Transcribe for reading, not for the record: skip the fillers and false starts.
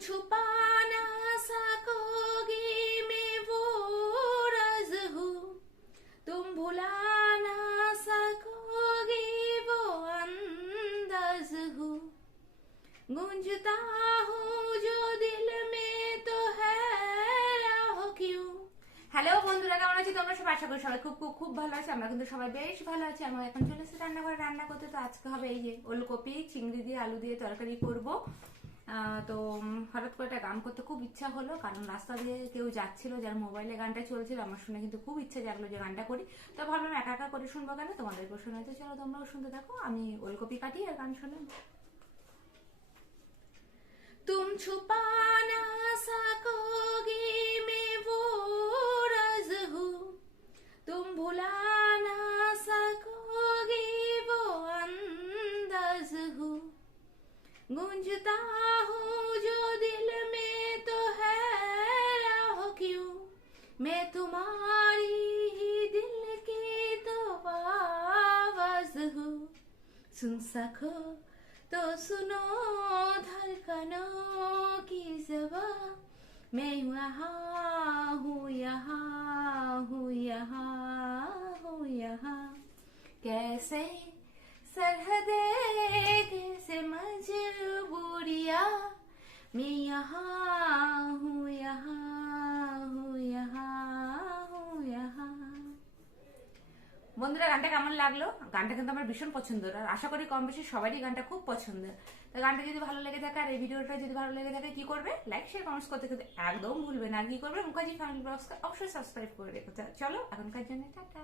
छुपा ना सकोगे मैं वो राज हूँ, तुम भुला ना सकोगे वो अंदाज हूँ, गूंजता हूँ जो दिल में तो है राह क्यों। হ্যালো বন্ধুরা, কেমন আছি তোমরা সবাই? আশা করি সবাই খুব খুব খুব ভালো আছে। আমরা কিন্তু সবাই বেশ ভালো আছি। আমরা এখন চলে এসেছি রান্নাঘরে রান্না করতে। তো আজকে হবে এই যে ওলকপি চিংড়ি দিয়ে আলু দিয়ে তরকারি করব। তো হঠাৎ করে একটা গান করতে খুব ইচ্ছা হলো, কারণ রাস্তা দিয়ে কেউ যাচ্ছিল, যার মোবাইলে গানটা চলছিল, আমার শুনে কিন্তু খুব ইচ্ছা জাগলো যে গানটা করি। তো ভাবলাম একা একা করে শুনবো কেন, তোমাদেরকেও শোনাতে। চলো তোমরাও শুনতে থাকো, আমি ওলকপি কাটি আর গান শোনাবো। तुम छुपा ना सकोगे मैं वो राज हूँ, तुम भुला ना सकोगे वो अंदाज हूँ, गूंजता हूँ जो दिल में तो है राह क्यों, मैं तुम्हारी ही दिल की तो आवाज हूँ, सुन सको तो सुनो धड़कनों की ज़बां, मैं यहाँ हूँ यहाँ हूँ यहाँ हूँ यहाँ, कैसे सरहदे कैसे मजबूरियाँ, मैं यहाँ हूँ यहाँ हूँ यहाँ हूँ यहाँ। বন্ধুরা, গানটা কেমন লাগলো? গানটা কিন্তু আমার ভীষণ পছন্দের, আর আশা করি কম বেশি সবারই গানটা খুব পছন্দের। তো গানটা যদি ভালো লেগে থাকে আর এই ভিডিওটা যদি ভালো লেগে থাকে, কি করবে? লাইক শেয়ার কমেন্টস করতে কিন্তু একদম ভুলবে না। আর কি করবে? মুখার্জি ফ্যামিলি ব্লগসকে অবশ্যই সাবস্ক্রাইব করে রেখো। চলো এখনকার জন্য টাটা।